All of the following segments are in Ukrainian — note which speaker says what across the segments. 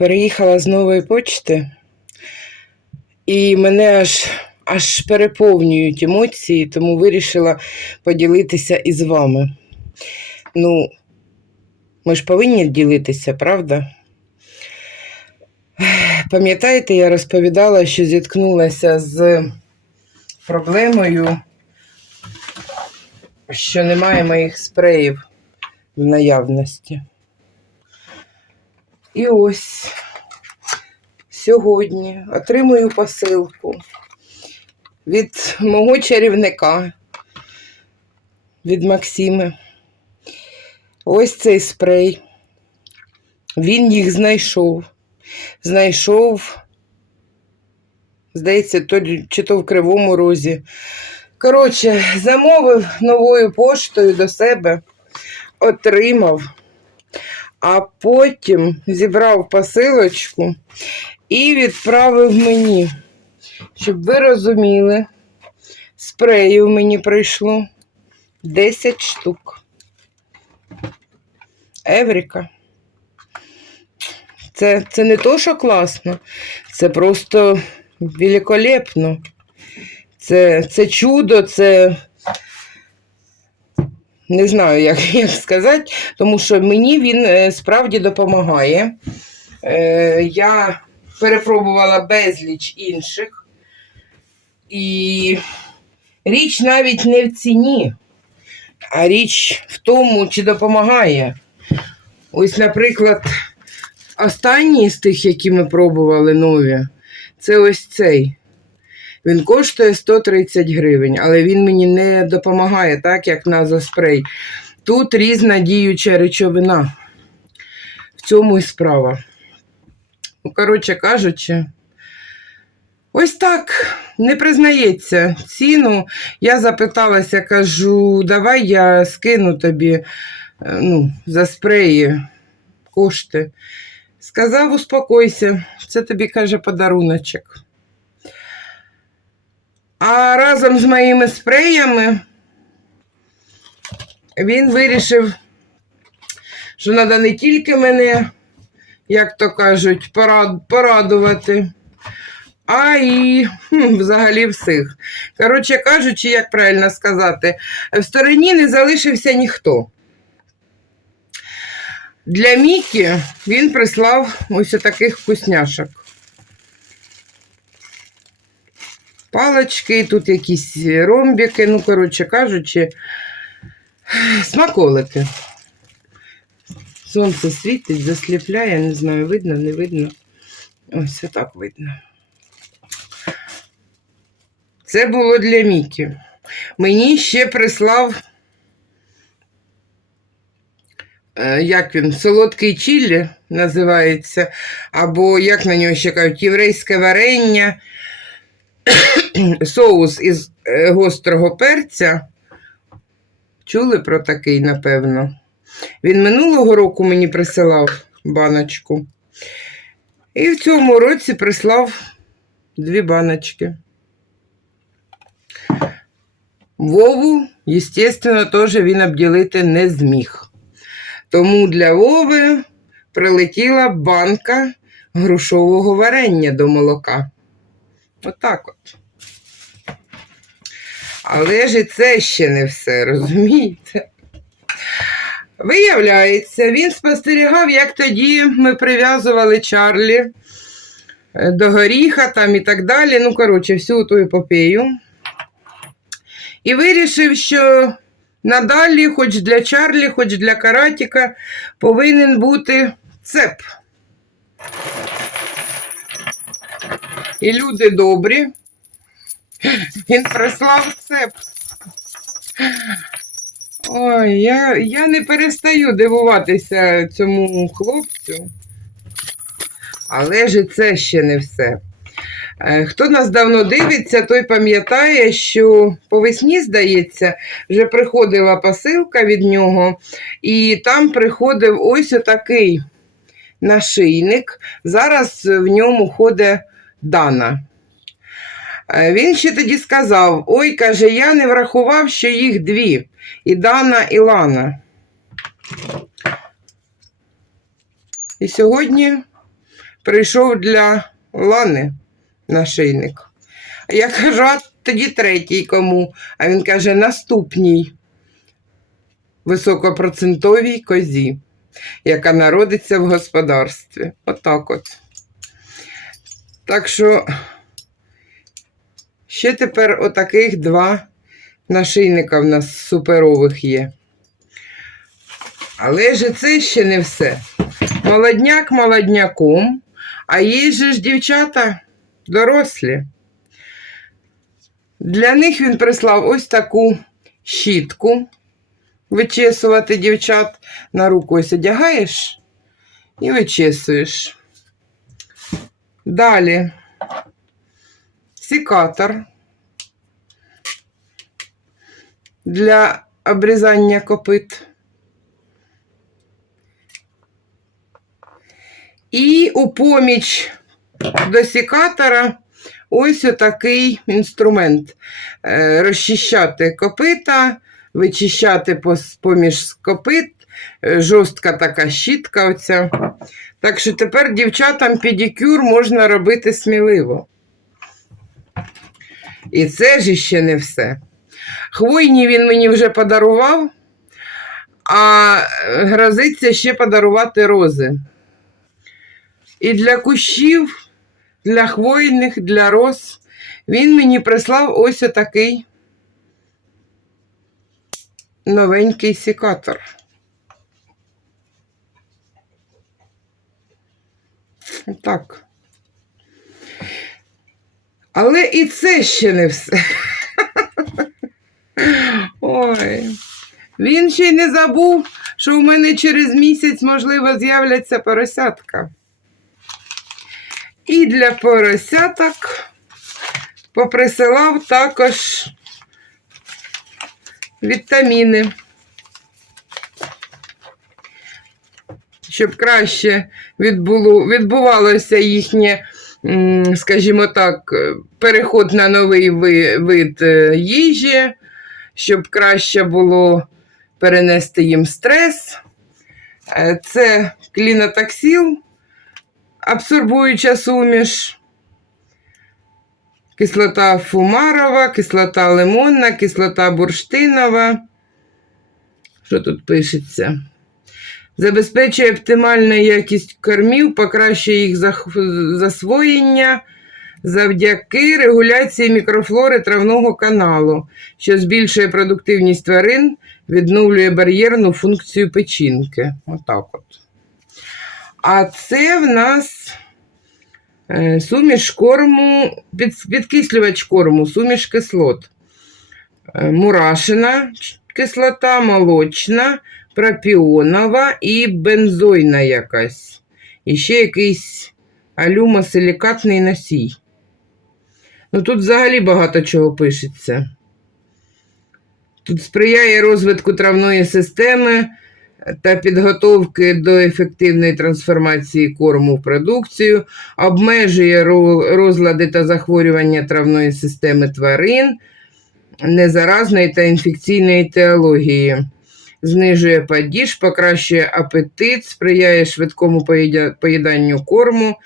Speaker 1: Переїхала з нової почти, і мене аж, аж переповнюють емоції, тому вирішила поділитися із вами. Ну, ми ж повинні ділитися, правда? Пам'ятаєте, я розповідала, що зіткнулася з проблемою, що немає моїх спреїв в наявності. І ось сьогодні отримую посилку від мого чарівника, від Максими. Ось цей спрей. Він їх знайшов. Знайшов, здається, то, чи то в Кривому Розі. Коротше, замовив новою поштою до себе, отримав а потім зібрав посилочку і відправив мені. Щоб ви розуміли, спреїв мені прийшло 10 штук. Евріка. Це, це не то, що класно, це просто великолепно. Це, це чудо, це не знаю, як, як сказати, тому що мені він е, справді допомагає. Е, Я перепробувала безліч інших. І річ навіть не в ціні, а річ в тому, чи допомагає. Ось, наприклад, останній з тих, які ми пробували нові, це ось цей. Він коштує 130 гривень, але він мені не допомагає, так як назоспрей. Тут різна діюча речовина. В цьому і справа. Ну, коротше кажучи, ось так не признається ціну. Я запиталася, кажу, давай я скину тобі е, ну, за спреї кошти. Сказав, успокойся, це тобі каже подаруночок. А разом з моїми спреями він вирішив, що треба не тільки мене, як то кажуть, порад, порадувати, а і хм, взагалі всіх. Коротше кажучи, як правильно сказати, в стороні не залишився ніхто. Для Мікі він прислав ось таких вкусняшок. палочки, тут якісь ромбики, ну, коротше кажучи, смаколики. Сонце світить, засліпляє, не знаю, видно, не видно. Ось отак видно. Це було для Мікі. Мені ще прислав, е, як він, солодкий чілі називається, або, як на нього ще кажуть, єврейське варення соус із е, гострого перця. Чули про такий, напевно. Він минулого року мені присилав баночку. І в цьому році прислав дві баночки. Вову, звісно, теж він обділити не зміг. Тому для Вови прилетіла банка грушового варення до молока. Отак от. Але ж і це ще не все, розумієте? Виявляється, він спостерігав, як тоді ми прив'язували Чарлі е, до горіха там і так далі. Ну, коротше, всю ту епопею. І вирішив, що надалі, хоч для Чарлі, хоч для Каратіка, повинен бути цеп. І люди добрі. Він прислав цеп. Ой, я, я не перестаю дивуватися цьому хлопцю. Але ж це ще не все. Е, Хто нас давно дивиться, той пам'ятає, що по весні, здається, вже приходила посилка від нього, і там приходив ось отакий нашийник. Зараз в ньому ходить Дана. Е, Він ще тоді сказав: ой, каже, я не врахував, що їх дві. І Дана, і Лана. І сьогодні прийшов для Лани нашийник. Я кажу, а тоді третій кому. А він каже, наступній високопроцентовій козі, яка народиться в господарстві. Отак от. Так що ще тепер отаких два нашийника в нас суперових є. Але ж це ще не все. Молодняк молодняком, а є же ж дівчата дорослі. Для них він прислав ось таку щітку вичесувати дівчат. На руку ось одягаєш і вичесуєш. Далі секатор для обрізання копит. І у поміч до секатора ось отакий інструмент. Е, Розчищати копита, вичищати поміж копит, е, жорстка така щітка. Оця. Так що тепер дівчатам педикюр можна робити сміливо. І це ж іще не все. Хвойні він мені вже подарував, а е, грозиться ще подарувати рози. І для кущів, для хвойних, для роз він мені прислав ось отакий новенький секатор. Так. Але і це ще не все. Ой. Він ще й не забув, що у мене через місяць, можливо, з'являться поросятка. І для поросяток поприсилав також вітаміни, щоб краще відбуло, відбувалося їхнє, скажімо так, переход на новий вид е, їжі, щоб краще було перенести їм стрес. Е, Це клінотоксил абсорбуюча суміш, кислота фумарова, кислота лимонна, кислота бурштинова. Що тут пишеться? Забезпечує оптимальну якість кормів, покращує їх засвоєння завдяки регуляції мікрофлори травного каналу, що збільшує продуктивність тварин, відновлює бар'єрну функцію печінки. Отак от. А це в нас е, суміш корму, під, підкислювач корму, суміш кислот. Е, Мурашина кислота, молочна, пропіонова і бензойна якась. І ще якийсь алюмосилікатний носій. Ну тут взагалі багато чого пишеться. Тут сприяє розвитку травної системи та підготовки до ефективної трансформації корму в продукцію, обмежує розлади та захворювання травної системи тварин, незаразної та інфекційної теології, знижує падіж, покращує апетит, сприяє швидкому поїданню корму,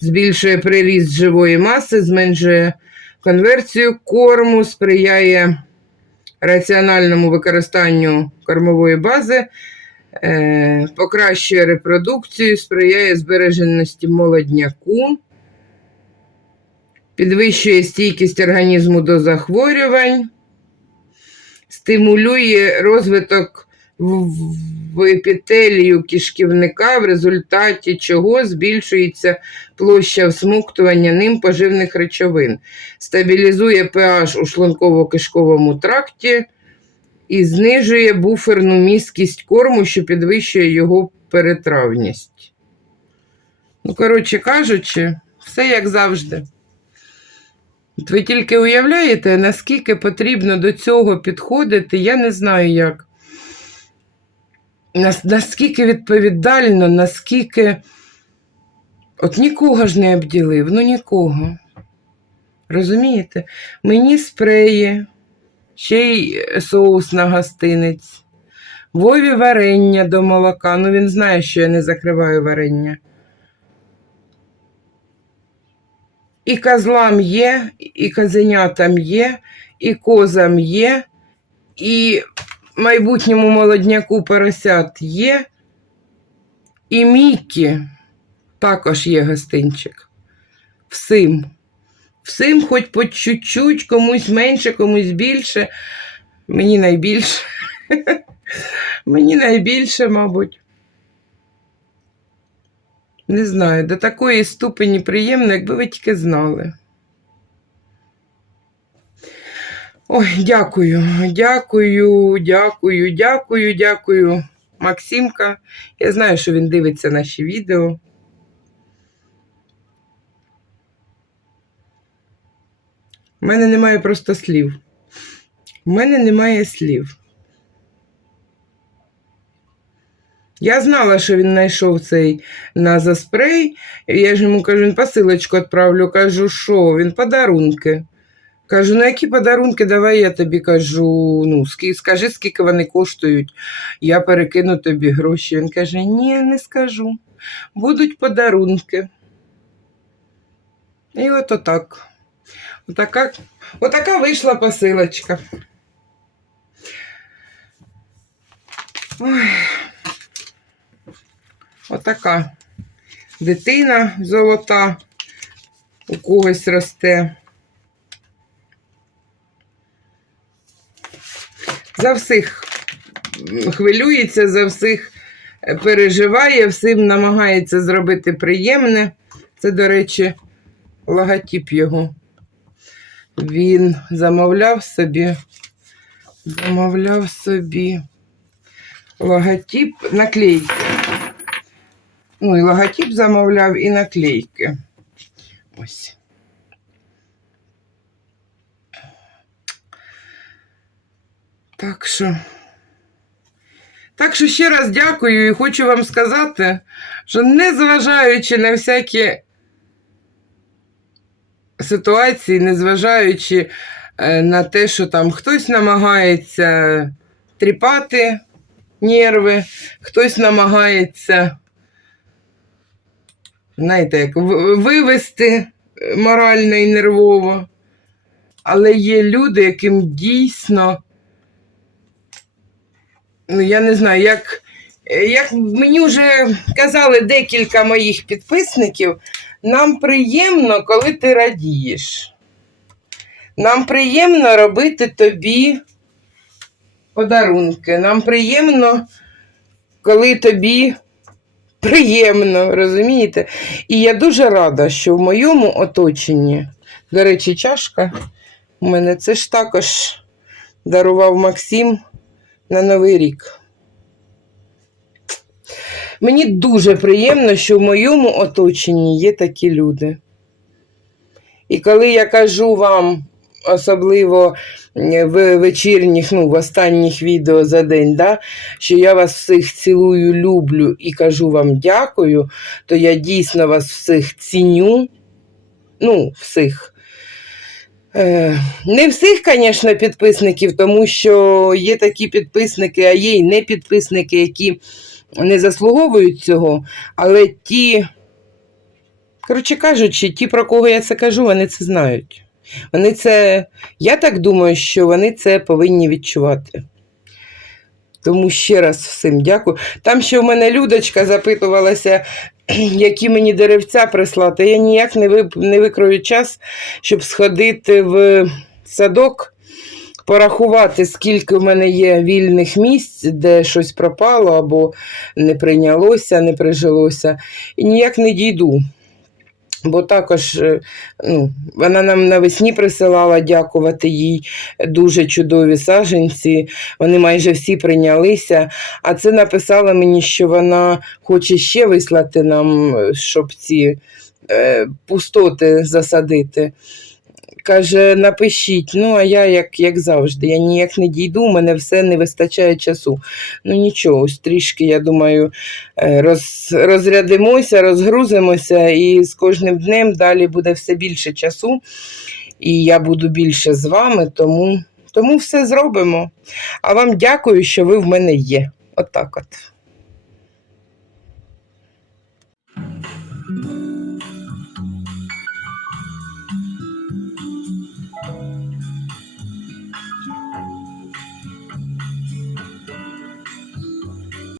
Speaker 1: збільшує приріст живої маси, зменшує конверсію корму, сприяє раціональному використанню кормової бази, покращує репродукцію, сприяє збереженості молодняку, підвищує стійкість організму до захворювань, стимулює розвиток в епітелію кишківника, в результаті чого збільшується площа всмоктування ним поживних речовин, стабілізує pH у шлунково-кишковому тракті і знижує буферну місткість корму, що підвищує його перетравність. Ну, коротше кажучи, все як завжди. От ви тільки уявляєте, наскільки потрібно до цього підходити, я не знаю як. Наскільки відповідально, наскільки От нікого ж не обділив, ну нікого. Розумієте? Мені спреї, ще й соус на гостинець. Вові варення до молока. Ну він знає, що я не закриваю варення. І козлам є, і козенятам є, і козам є, і майбутньому молодняку поросят є, і Мікі також є гостинчик. Всім. Всім, хоч по чуть-чуть, комусь менше, комусь більше. Мені найбільше. Мені найбільше, мабуть. Не знаю, до такої ступені приємно, якби ви тільки знали. Ой, дякую, дякую, дякую, дякую, дякую, Максимка. Я знаю, що він дивиться наші відео. У мене немає просто слів. У мене немає слів. Я знала, що він знайшов цей назоспрей. Я ж йому кажу, він посилочку відправлю. Кажу, що він подарунки. Кажу, ну які подарунки, давай я тобі кажу, ну, скажи, скільки вони коштують, я перекину тобі гроші. Він каже, ні, не скажу. Будуть подарунки. І от отак. Отака, отака вийшла посилочка. Ой. Отака дитина золота у когось росте. За всіх хвилюється, за всіх переживає, всім намагається зробити приємне. Це, до речі, логотип його. Він замовляв собі, замовляв собі логотип наклейки. Ну, і логотип замовляв, і наклейки. Ось. Так що. Так що ще раз дякую і хочу вам сказати, що незважаючи на всякі ситуації, незважаючи е, на те, що там хтось намагається тріпати нерви, хтось намагається, знаєте, як вивести е, морально і нервово. Але є люди, яким дійсно, ну я не знаю, як, як мені вже казали декілька моїх підписників, нам приємно, коли ти радієш. Нам приємно робити тобі подарунки. Нам приємно, коли тобі приємно, розумієте? І я дуже рада, що в моєму оточенні, до речі, чашка у мене це ж також дарував Максим на Новий рік. Мені дуже приємно, що в моєму оточенні є такі люди. І коли я кажу вам, особливо в вечірніх, ну, в останніх відео за день, да, що я вас всіх цілую, люблю і кажу вам дякую, то я дійсно вас всіх ціню. Ну, всіх. Е, Не всіх, звісно, підписників, тому що є такі підписники, а є й не підписники, які не заслуговують цього, але ті, коротше кажучи, ті, про кого я це кажу, вони це знають. Вони це, я так думаю, що вони це повинні відчувати. Тому ще раз всім дякую. Там ще в мене Людочка запитувалася, які мені деревця прислати. Я ніяк не, ви, не викрою час, щоб сходити в садок, порахувати, скільки в мене є вільних місць, де щось пропало або не прийнялося, не прижилося. І ніяк не дійду. Бо також е, ну, вона нам навесні присилала дякувати їй дуже чудові саженці. Вони майже всі прийнялися. А це написала мені, що вона хоче ще вислати нам, е, щоб ці е, пустоти засадити. Каже, напишіть. Ну, а я, як, як завжди, я ніяк не дійду, у мене все не вистачає часу. Ну нічого, ось трішки, я думаю, е, роз, розрядимося, розгрузимося, і з кожним днем далі буде все більше часу, і я буду більше з вами, тому, тому все зробимо. А вам дякую, що ви в мене є. Отак от.